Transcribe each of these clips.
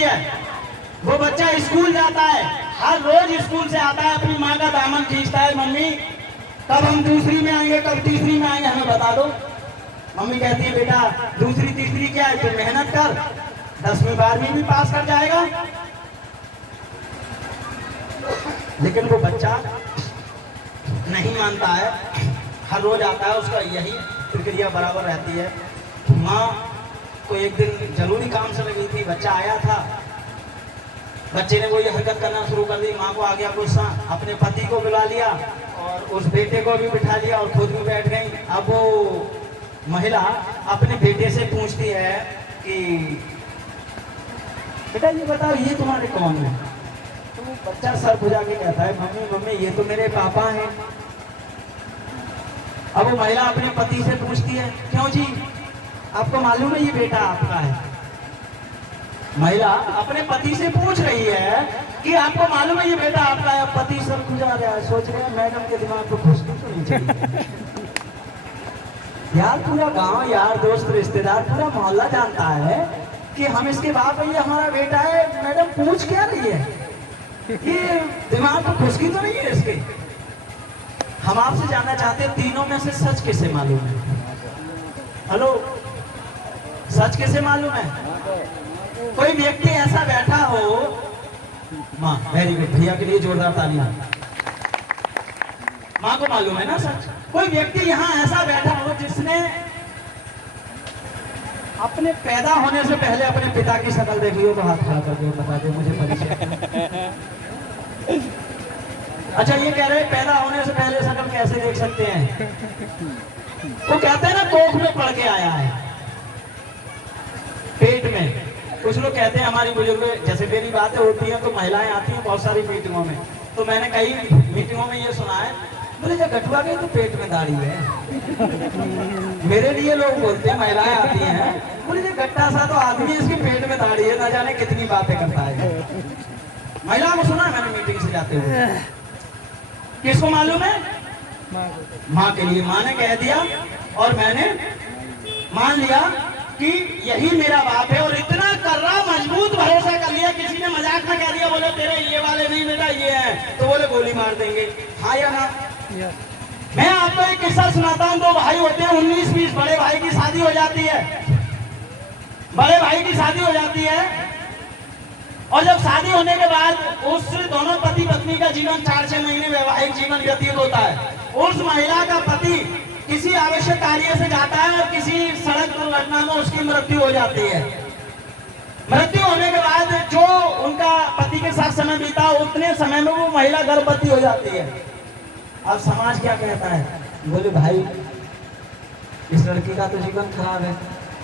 होती है। वो बच्चा स्कूल जाता है, हर रोज स्कूल से आता है, अपनी माँ का दामन खींचता है, मम्मी कब हम दूसरी में आएंगे, कब तीसरी में आएंगे, हमें बता दो। मम्मी कहती है बेटा दूसरी तीसरी क्या है, तू मेहनत कर, 10वीं 12वीं भी पास कर जाएगा। लेकिन वो बच्चा नहीं मानता है, हर रोज आता है, उसका यही प्रक्रिया बराबर रहती है। माँ को एक दिन जरूरी काम से लगी थी, बच्चा आया था, बच्चे ने वो ये हरकत करना शुरू कर दी। माँ को आ गया गुस्सा, अपने पति को बुला लिया और उस बेटे को भी बिठा लिया और खुद भी बैठ गई। अब वो महिला अपने बेटे से पूछती है कि बेटा ये बताओ ये तुम्हारे कौन है। तो वो बच्चा सर खुजा के कहता है मम्मी मम्मी ये तो मेरे पापा हैं। अब वो महिला अपने पति से पूछती है क्यों जी, आपको मालूम है ये बेटा आपका है। महिला अपने पति से पूछ रही है कि आपको मालूम है ये बेटा आपका है। पति सर खुजा रहा है, सोच रहे हैं मैडम के दिमाग को खुशबू तो नहीं चाहिए। यार पूरा गांव, यार दोस्त रिश्तेदार, पूरा मोहल्ला जानता है कि हम इसके बाप है, ये हमारा बेटा है। मैडम पूछ क्या रही है, ये दिमाग को खुशकी तो नहीं है इसके। हम आपसे जानना चाहते हैं तीनों में से सच किसे मालूम है। हेलो, सच किसे मालूम है। कोई व्यक्ति ऐसा बैठा हो, माँ वेरी गुड, भैया के लिए जोरदार तालियां। माँ को मालूम है ना सच। कोई व्यक्ति यहाँ ऐसा बैठा हो जिसने अपने पैदा होने से पहले अपने पिता की शक्ल देखी हो तो हाथ खड़ा कर दो, बता दो मुझे परिचय। अच्छा ये कह रहे पैदा होने से पहले शक्ल कैसे देख सकते हैं। वो कहते हैं ना कोख में पड़ के आया है, पेट में। कुछ लोग कहते हैं हमारी बुजुर्ग, जैसे मेरी बातें होती हैं तो महिलाएं आती हैं बहुत सारी मीटिंगों में, तो मैंने कई मीटिंगों में ये सुना है, बोले जब गठुआ गई तो पेट में दाढ़ी है। मेरे लिए लोग बोलते हैं, महिलाएं आती हैं, बोले जब गट्टा सा तो आदमी इसके पेट में दाढ़ी है, ना जाने कितनी बातें करता है। महिला को सुना है मैंने मीटिंग से जाते हुए। किसको मालूम है, माँ के लिए। माँ ने कह दिया और मैंने मान लिया कि यही मेरा बाप है, और इतना कर्रा मजबूत भरोसा कर लिया, किसी ने मजाक में कह दिया बोले तेरे ये वाले नहीं बेटा ये है, तो बोले गोली मार देंगे। हाँ या ना। मैं आपको एक किस्सा सुनाता हूँ। दो भाई होते हैं 19-20, बड़े भाई की शादी हो जाती है, बड़े भाई की शादी हो जाती है, और जब शादी होने के बाद उस दोनों पति पत्नी का जीवन 4-6 महीने वैवाहिक जीवन व्यतीत होता है। उस महिला का पति किसी आवश्यक कार्य से जाता है और किसी सड़क दुर्घटना में उसकी मृत्यु हो जाती है। मृत्यु होने के बाद जो उनका पति के साथ समय बीता, उतने समय में वो महिला गर्भवती हो जाती है। अब समाज क्या कहता है, बोले भाई इस लड़की का तो जीवन खराब है,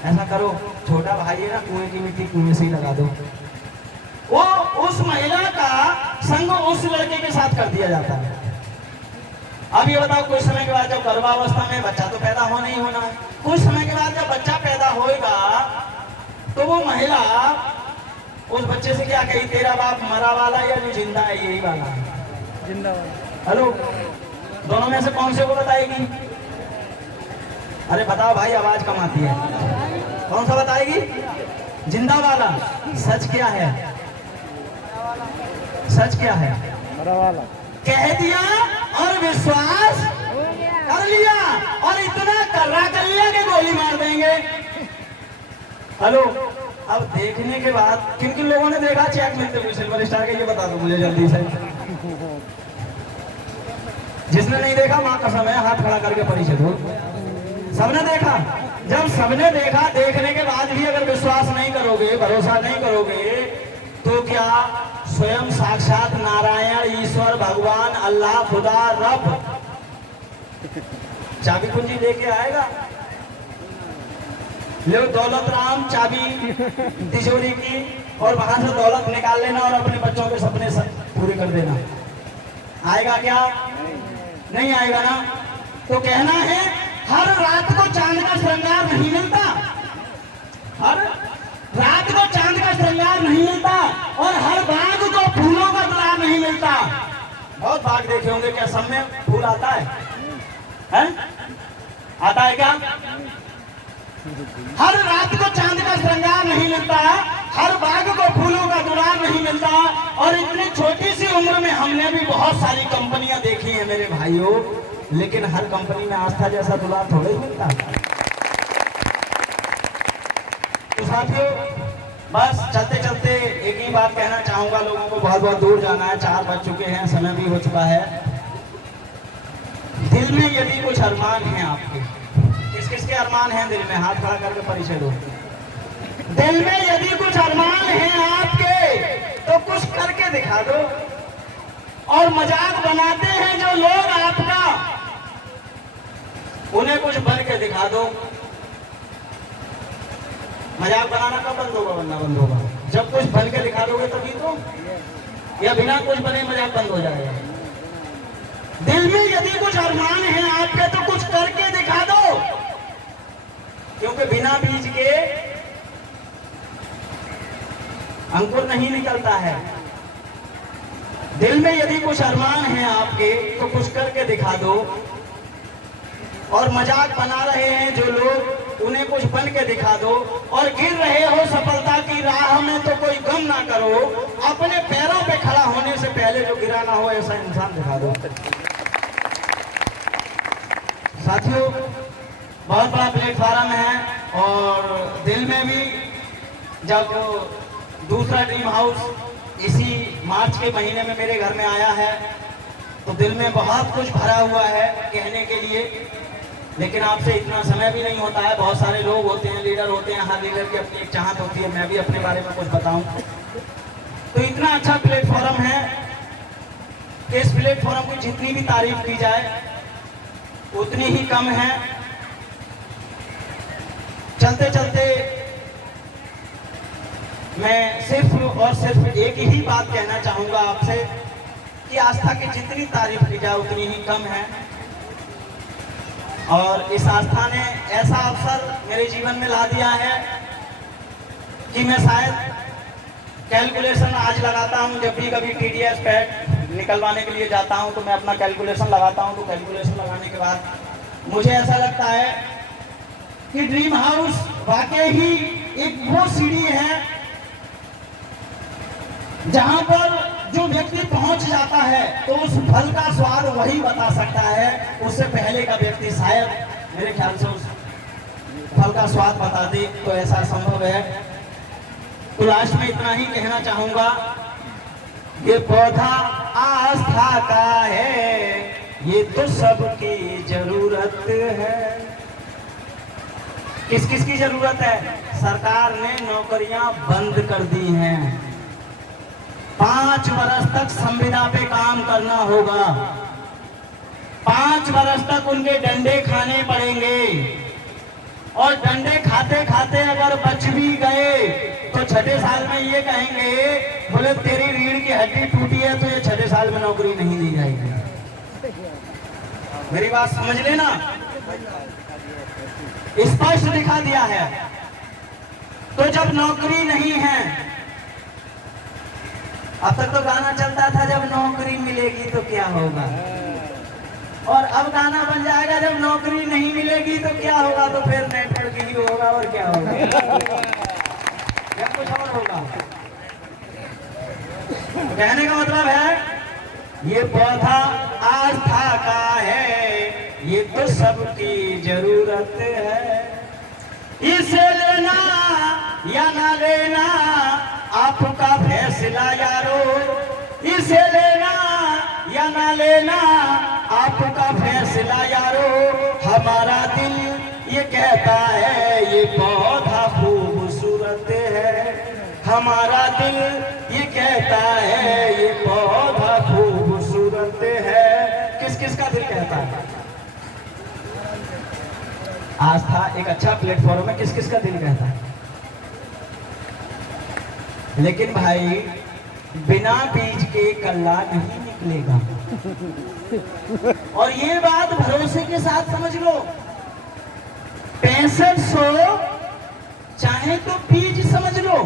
ऐसा करो छोटा भाई है ना, कुएं की मिट्टी कुएं से ही लगा दो। वो उस महिला का संग उस लड़के के साथ कर दिया जाता है। अब ये बताओ कुछ समय के बाद जब गर्भावस्था में बच्चा तो पैदा होना ही होना है, कुछ समय के बाद जब बच्चा पैदा होएगा तो वो महिला उस बच्चे से क्या कही, तेरा बाप मरा वाला या जो जिंदा है यही वाला है, जिंदा वाला। हेलो, दोनों में से कौन से को बताएगी। अरे बताओ भाई, आवाज कम आती है, कौन सा बताएगी, जिंदा वाला। सच क्या है, सच क्या है, मरा वाला। कह दिया और विश्वास कर लिया, और इतना कर्रा कर लिया कि गोली मार देंगे। हेलो, अब देखने के बाद किन किन लोगों ने देखा चेक मिलते हुए सिल्वर स्टार के, ये बता दो मुझे जल्दी से। जिसने नहीं देखा मां कसम है हाथ खड़ा करके परिचय दो। सबने देखा। जब सबने देखा, देखने के बाद भी अगर विश्वास नहीं करोगे, भरोसा नहीं करोगे, तो क्या स्वयं साक्षात नारायण, ईश्वर, भगवान, अल्लाह, खुदा, रब चाबी कुंजी लेके आएगा। लो दौलत राम चाबी तिजोरी की, और वहां से दौलत निकाल लेना और अपने बच्चों के सपने पूरे कर देना। आएगा क्या, नहीं आएगा ना। तो कहना है हर रात को चांद का श्रृंगार नहीं मिलता, हर रात को चांद का श्रृंगार नहीं मिलता, और हर बाग को फूलों का तालाब नहीं मिलता। बहुत बाग देखे होंगे, क्या सब में फूल आता है? आता है क्या? हर रात को चांद का श्रृंगार नहीं मिलता, हर बाग को फूलों का और इतनी छोटी सी उम्र में हमने भी बहुत सारी कंपनियां देखी हैं मेरे भाइयों, लेकिन हर कंपनी में आस्था जैसा दूल्हा थोड़े ही मिलता है। तो साथियों, बस चलते चलते एक ही बात कहना चाहूंगा, लोगों को बहुत बहुत दूर जाना है, 4 बज चुके हैं, समय भी हो चुका है। दिल में यदि कुछ अरमान हैं आपके, किस किस के अरमान हैं दिल में? हाथ खड़ा करके परिचय दो। दिल में यदि कुछ अरमान हैं आपके तो कुछ करके दिखा दो। और मजाक बनाते हैं जो लोग आपका, उन्हें कुछ बन के दिखा दो। मजाक बनाना कब बंद होगा? बनना बंद होगा जब कुछ बन के दिखा दोगे तभी तो, या बिना कुछ बने मजाक बंद हो जाएगा। दिल में यदि कुछ अरमान हैं आपके तो कुछ करके दिखा दो, क्योंकि बिना बीज के अंकुर नहीं निकलता है। दिल में यदि कुछ अरमान हैं आपके तो कुछ करके दिखा दो। और मजाक बना रहे हैं जो लोग, उन्हें कुछ बन के दिखा दो। और गिर रहे हो सफलता की राह में तो कोई गम ना करो, अपने पैरों पे खड़ा होने से पहले जो गिरा ना हो ऐसा इंसान दिखा दो। साथियों, बहुत बड़ा प्लेटफॉर्म है और दिल में भी, जब दूसरा ड्रीम हाउस इसी मार्च के महीने में मेरे घर में आया है तो दिल में बहुत कुछ भरा हुआ है कहने के लिए, लेकिन आपसे इतना समय भी नहीं होता है। बहुत सारे लोग होते हैं, लीडर होते हैं, हर लीडर की अपनी एक चाहत होती है, मैं भी अपने बारे में कुछ बताऊं। तो इतना अच्छा प्लेटफॉर्म है कि इस प्लेटफॉर्म की जितनी भी तारीफ की जाए उतनी ही कम है। चलते चलते मैं सिर्फ और सिर्फ एक ही बात कहना चाहूंगा आपसे कि आस्था की जितनी तारीफ की जाए उतनी ही कम है। और इस आस्था ने ऐसा अवसर मेरे जीवन में ला दिया है कि मैं शायद कैलकुलेशन आज लगाता हूं, जब भी कभी TDS पैड निकलवाने के लिए जाता हूं तो मैं अपना कैलकुलेशन लगाता हूं। तो कैलकुलेशन लगाने के बाद मुझे ऐसा लगता है कि ड्रीम हाउस वाकई ही एक वो सीढ़ी है जहां पर जो व्यक्ति पहुंच जाता है तो उस फल का स्वाद वही बता सकता है। उससे पहले का व्यक्ति शायद मेरे ख्याल से उस फल का स्वाद बता दे, तो ऐसा संभव है। तो लास्ट में इतना ही कहना चाहूंगा, ये पौधा आस्था का है, ये तो सबकी जरूरत है। किस किस की जरूरत है? सरकार ने नौकरियां बंद कर दी हैं, 5 वर्ष तक संविदा पे काम करना होगा, 5 वर्ष तक उनके डंडे खाने पड़ेंगे। और डंडे खाते खाते अगर बच भी गए तो 6ठे साल में ये कहेंगे, बोले तेरी रीढ़ की हड्डी टूटी है तो ये 6ठे साल में नौकरी नहीं दी जाएगी। मेरी बात समझ लेना, स्पष्ट दिखा दिया है। तो जब नौकरी नहीं है, अब तक तो गाना चलता था जब नौकरी मिलेगी तो क्या होगा, और अब गाना बन जाएगा जब नौकरी नहीं मिलेगी तो क्या होगा। तो फिर नेटवर्क ही होगा और क्या होगा या कुछ और होगा। कहने का मतलब है ये पौधा आस्था का है, ये तो सबकी जरूरत है। इसे लेना या ना लेना आपका फैसला यारो, इसे लेना या ना लेना आपका फैसला यारो। हमारा दिल ये कहता है ये पौधा खूबसूरत है, हमारा दिल ये कहता है ये पौधा खूबसूरत है। किस किस का दिल कहता है? आस्था एक अच्छा प्लेटफॉर्म है, किस किस का दिल कहता है? लेकिन भाई बिना बीज के कल्ला नहीं निकलेगा। और ये बात भरोसे के साथ समझ लो, 6500 चाहे तो बीज समझ लो,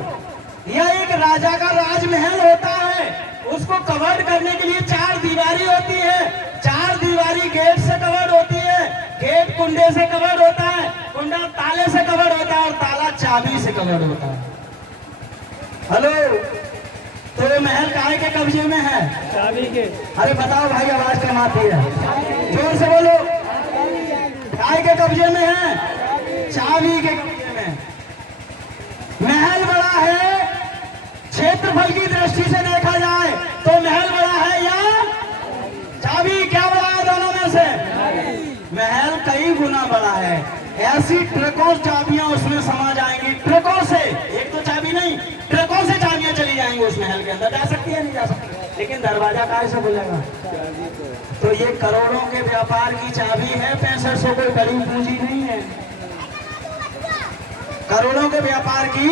या एक राजा का राजमहल होता है, उसको कवर करने के लिए 4 दीवारी होती है, 4 दीवारी गेट से कवर होती है, गेट कुंडे से कवर होता है, कुंडा ताले से कवर होता है और ताला चाबी से कवर होता है। हेलो, तो महल काहे के कब्जे में है? चाबी के। अरे बताओ भाई, आवाज कम आती है, जोर से बोलो। काहे के कब्जे में है? चाबी के कब्जे में। महल बड़ा है, क्षेत्रफल की दृष्टि से देखा जाए तो महल बड़ा है या चाबी? क्या बड़ा है दोनों में से? महल कई गुना बड़ा है। ऐसी ट्रकों चाबियां उसमें समा जाएंगी, ट्रकों से, एक तो चाबी नहीं, ट्रकों से चाबियां चली जाएंगी उस महल के अंदर। जा सकती है? नहीं जा सकती। लेकिन दरवाजा काहे से खुलेगा? तो ये करोड़ों के व्यापार की चाबी है, 6500 कोई बड़ी पूंजी नहीं है। करोड़ों के व्यापार की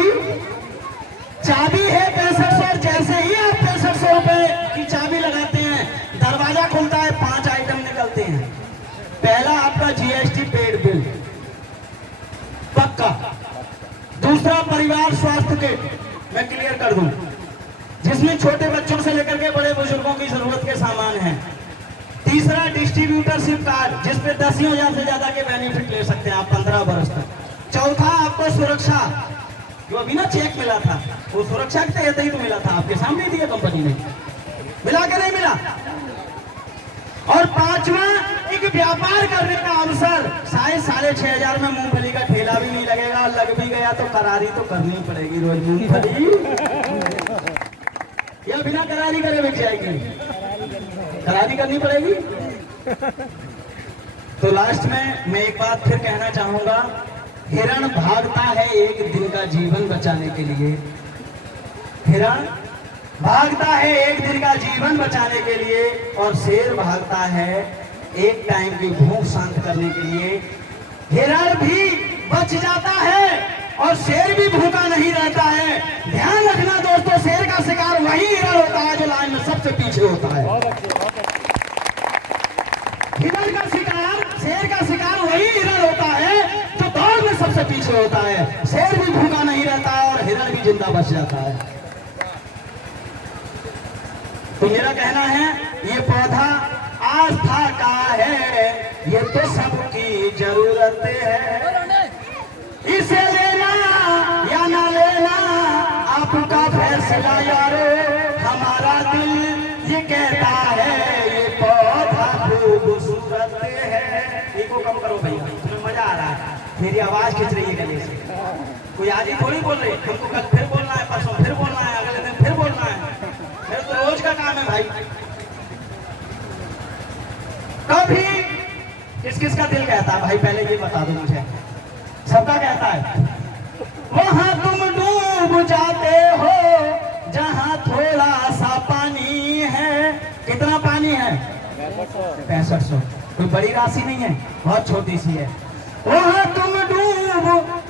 चाबी है 6500। जैसे ही आप 6500 रुपए की चाबी लगाते हैं, दरवाजा खुलता है, 5 आइटम निकलते हैं। पहला आपका जीएसटी पेड बिल पक्का। दूसरा परिवार स्वास्थ्य किट, मैं क्लियर कर दूं, जिसमें छोटे बच्चों से लेकर के बड़े बुजुर्गों की जरूरत के सामान हैं। तीसरा डिस्ट्रीब्यूटरशिप कार्ड, जिसपे 10,000 से ज्यादा के बेनिफिट ले सकते हैं आप 15 वर्ष तक। चौथा आपको सुरक्षा, जो अभी ना चेक मिला था, वो सुरक्षा के तहत ही तो मिला था, आपके सामने दिया कंपनी ने, मिला के नहीं मिला। और पांचवा, एक व्यापार करने का अवसर। शायद 6,500 में मूंगफली का ठेला भी नहीं लगेगा, लग भी गया तो करारी तो करनी पड़ेगी रोज मूंगफली, या बिना करारी करे बिक जाएगी? करारी करनी पड़ेगी। तो लास्ट में मैं एक बात फिर कहना चाहूंगा, हिरण भागता है एक दिन का जीवन बचाने के लिए। हिरण भागता है एक दिन का जीवन बचाने के लिए, और शेर भागता है एक टाइम की भूख शांत करने के लिए। हिरण भी बच जाता है और शेर भी भूखा नहीं रहता है। ध्यान रखना दोस्तों, शेर का शिकार वही हिरण होता है जो लाइन में सबसे पीछे होता है। हिरण का शिकार, शेर का शिकार वही हिरण होता है जो दौड़ में सबसे पीछे होता है। शेर भी भूखा नहीं रहता है और हिरण भी जिंदा बच जाता है। तो मेरा कहना है, ये पौधा आस्था का है, ये तो सबकी जरूरत है। इसे लेना या ना लेना आपका फैसला यारो, हमारा दिल ये कहता है ये पौधा खूबसूरत है। इको कम करो भैया, तुम्हें मजा आ रहा है, मेरी आवाज खिंच रही है गले से। कोई आज ही थोड़ी बोल रही, तुमको कल फिर बोलना है, परसों फिर बोलना है, अगले दिन फिर बोलना है। मेरा तो रोज का काम है भाई। कभी किस किस का दिल कहता है भाई, पहले ये बता दो मुझे। सबका कहता है, वहां तुम डूब जाते हो जहां थोड़ा सा पानी है। कितना पानी है? 6500। कोई बड़ी राशि नहीं है, बहुत छोटी सी है। वहां तुम डूब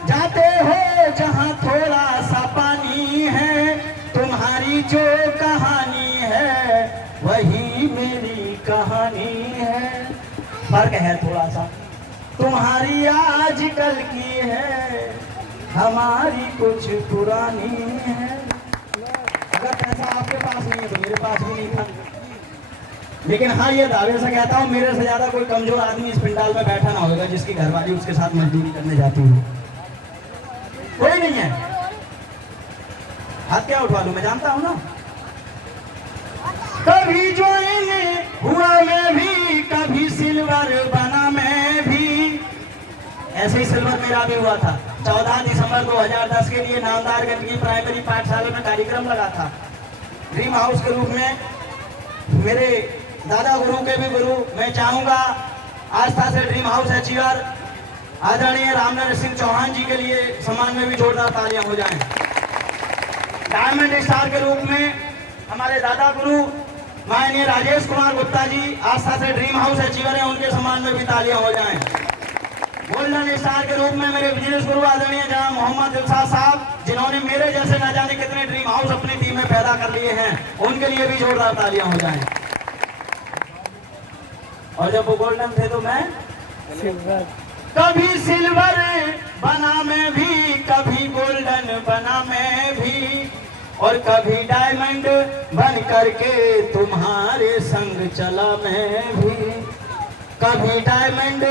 जाते हो जहां थोड़ा सा पानी है। तुम्हारी जो कहानी है वही मेरी कहानी है। फर्क है थोड़ा सा, तुम्हारी आजकल की है, हमारी कुछ पुरानी है। अगर पैसा आपके पास नहीं है तो मेरे पास भी नहीं था, लेकिन हाँ ये दावे से कहता हूँ, मेरे से ज्यादा कोई कमजोर आदमी इस पंडाल में बैठा ना होगा जिसकी घरवाली उसके साथ मजदूरी करने जाती हो। कोई नहीं है। हाथ क्या उठवा लूं, मैं जानता हूं ना। कभी ज्वाइन हुआ मैं भी, कभी सिल्वर बना मैं भी। ऐसे ही सिल्वर मेरा भी हुआ था। 14 दिसंबर 2010 के लिए नामदारगंज की प्राइमरी पाठशाला में कार्यक्रम लगा था। ड्रीम हाउस के रूप में मेरे दादा गुरु के भी गुरु, मैं चाहूंगा आस्था से ड्रीम हाउस अचीवर आदरणीय रामनर सिंह चौहान जी के लिए सम्मान में भी जोरदार तालियां हो जाएं। डायमंड स्टार के रूप में हमारे दादा गुरु माननीय राजेश कुमार गुप्ता जी आस्था से ड्रीम हाउस अचीवर हैं, उनके सम्मान में भी तालियां हो जाएं। गोल्डन स्टार के रूप में मेरे बिजनेस गुरु आदरणीय जनाब मोहम्मद दिलशाद साहब, जिन्होंने मेरे जैसे न जाने कितने ड्रीम हाउस अपनी टीम में पैदा कर लिए हैं, उनके लिए भी जोरदार तालियां हो जाएं। और जब वो गोल्डन थे तो मैं सिल्वर, कभी सिल्वर बना मैं भी, कभी गोल्डन बना मैं भी, और कभी डायमंड बन करके तुम्हारे संग चला मैं भी। कभी डायमंड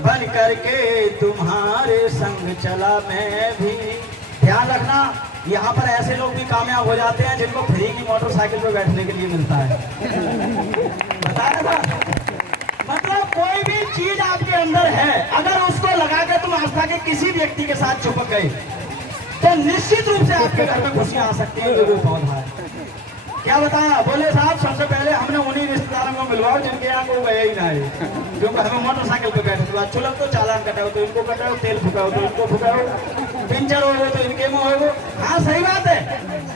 बन करके तुम्हारे संग चला मैं भी। ध्यान रखना, यहाँ पर ऐसे लोग भी कामयाब हो जाते हैं जिनको फ्री की मोटरसाइकिल पे बैठने के लिए मिलता है। बताया था, मतलब कोई भी चीज आपके अंदर है, अगर उसको लगा के तुम आस्था के किसी व्यक्ति के साथ चिपक गए तो निश्चित रूप से आपके घर में खुशियां आ सकती हैं। जो पौधा है क्या बताया, बोले साहब सबसे पहले हमने उन्हीं रिश्तेदारों को मिलवाओ जिनके यहाँ को गए ही ना है, क्योंकि हमें मोटरसाइकिल पे बैठे थे। चलो तो चालान कटाओ तो इनको कटाओ, तेल फुकाओ तो इनको फुकाओ, पिंचर हो गए तो इनके में हो गए। हाँ सही बात है,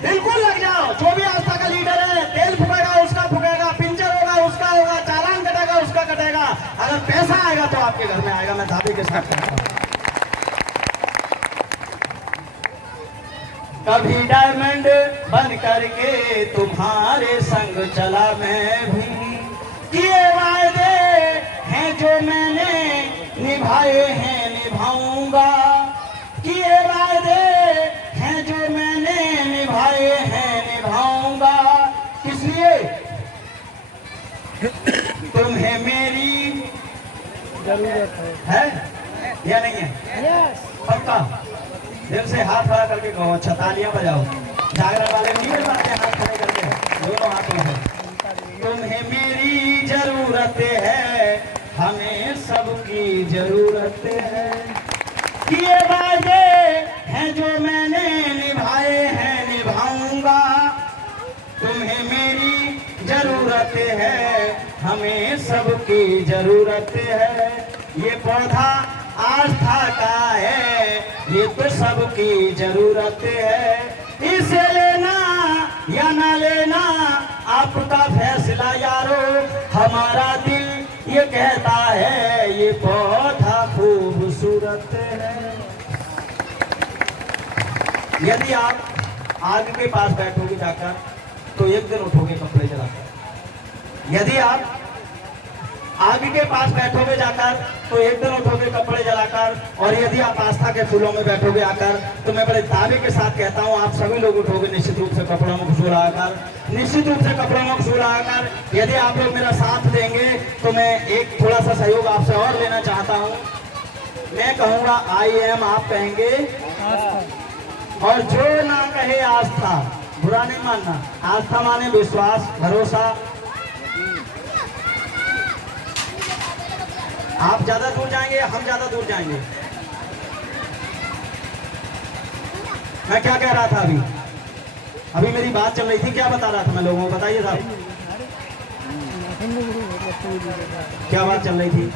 बिल्कुल लग जाओ। जो भी आस्था का लीडर है, तेल फुकेगा उसका फुकेगा, पिंचर होगा उसका होगा, चालान कटेगा उसका कटेगा। अगर पैसा आएगा तो आपके घर में आएगा, मैं दावे के साथ कहता हूँ। कभी डायमंड बन करके तुम्हारे संग चला मैं भी, किए वादे हैं जो मैंने निभाए हैं निभाऊंगा, किए वादे हैं जो मैंने निभाए हैं निभाऊंगा। इसलिए तुम्हें मेरी जरूरत है या नहीं है? पक्का दिल से हाथ खड़ा करके कहो, अच्छा तालियां बजाओ। जागरण वाले नहीं मिल पाते हाथ खड़े करके, दोनों हाथों से। तुम्हें मेरी जरूरत है, हमें सबकी जरूरत है, किए वादे हैं जो मैंने निभाए हैं निभाऊंगा। तुम्हें मेरी जरूरत है, हमें सबकी जरूरत है। ये पौधा आस्था का है, ये तो सबकी जरूरत है। इसे लेना या ना लेना आपका फैसला यारो, हमारा दिल ये कहता है ये पौधा खूबसूरत है। यदि आप आग के पास बैठोगे जाकर तो एक दिन उठोगे कपड़े जलाकर। यदि आप आग के पास बैठोगे जाकर तो एक दिन उठोगे कपड़े जलाकर। और यदि आप आस्था के फूलों में बैठोगे आकर तो मैं बड़े दावे के साथ कहता हूँ आप सभी लोग उठोगे निश्चित रूप से कपड़ों में खुशबू लगाकर, निश्चित रूप से कपड़ों में खुशबू लगाकर। यदि आप लोग मेरा साथ देंगे तो मैं एक थोड़ा सा सहयोग आपसे और लेना चाहता हूँ। मैं कहूँगा आई एम, आप कहेंगे और जो ना कहे आस्था, बुरा नहीं मानना। आस्था माने विश्वास, भरोसा। आप ज्यादा दूर जाएंगे, हम ज्यादा दूर जाएंगे। मैं क्या कह रहा था अभी मेरी बात चल रही थी, क्या बता रहा था मैं लोगों को, बताइए साहब क्या बात चल रही थी।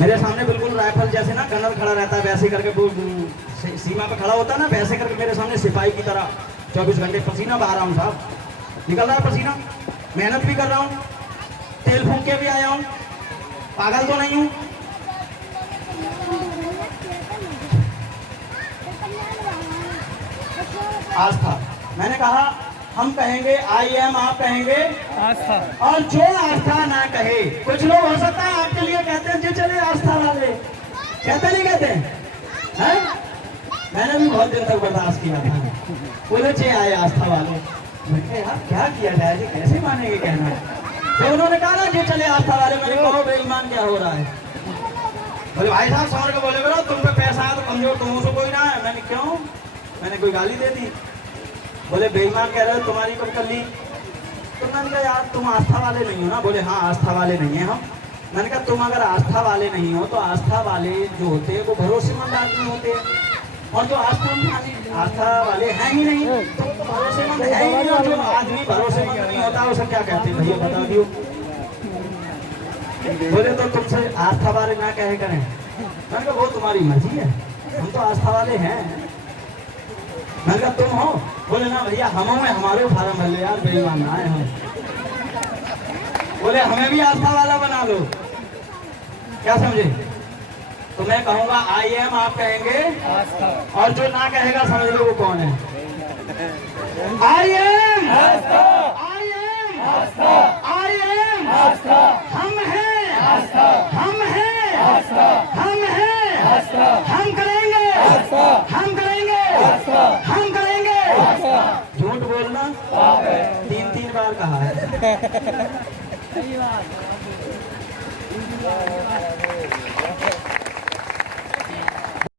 मेरे सामने बिल्कुल राइफल जैसे ना गनर खड़ा रहता है, वैसे करके सीमा पे खड़ा होता है ना, वैसे करके मेरे सामने सिपाही की तरह 24 घंटे पसीना बहा रहा हूँ साहब, निकल रहा है पसीना, मेहनत भी कर रहा हूँ, तेल फूंक के भी आया हूँ, पागल तो नहीं हूँ। आस्था, मैंने कहा हम कहेंगे आई एम, आप कहेंगे आस्था। और जो आस्था ना कहे, कुछ लोग हो सकता है आपके लिए कहते हैं जो चले आस्था वाले, कहते नहीं कहते हैं? मैंने भी बहुत दिन तक बर्दाश्त किया था, बोले चे आए आस्था वाले। मैंने यार क्या किया जाए, कैसे मानेंगे कहना। तो उन्होंने कहा ना जो चले आस्था वाले, मैंने कहो बेईमान क्या हो रहा है। बोले भाई साहब सौर के बोले करो तुम पे पैसा है तो कमजोर तुम से कोई ना है। मैंने क्यों, मैंने कोई गाली दे दी? बोले बेईमान कह रहे हो तुम्हारी कब कर ली। तो मैंने कहा यार तुम आस्था वाले नहीं हो ना। बोले हाँ आस्था वाले नहीं है हम। मैंने कहा तुम अगर आस्था वाले नहीं हो तो आस्था वाले जो होते हैं वो भरोसेमंद आदमी होते हैं, और जो आस्था वाले हैं ही नहीं तो भरोसेमंद है ही नहीं। और जो आदमी भरोसेमंद नहीं होता उसे क्या कहते हैं भैया बता दियो। बोले तो तुमसे आस्था वाले ना कहे करें। मैंने कहा वो तुम्हारी मर्जी है, हम तो आस्था वाले हैं। मैंने कहा तुम हो? बोले ना भैया हम में हमारे फार्म भर ले यार, बेईमान ना है हम। बोले हमें भी आस्था वाला बना लो, क्या समझे? तो मैं कहूंगा आई एम, आप कहेंगे आस्था। और जो ना कहेगा समझ लो वो कौन है। I am Aastha, I am Aastha, I am Aastha. हम हैं आस्था, हम हैं आस्था, हम हैं आस्था। हम करेंगे आस्था, हम करेंगे आस्था, हम करेंगे आस्था। झूठ बोलना 3-3 बार कहा है।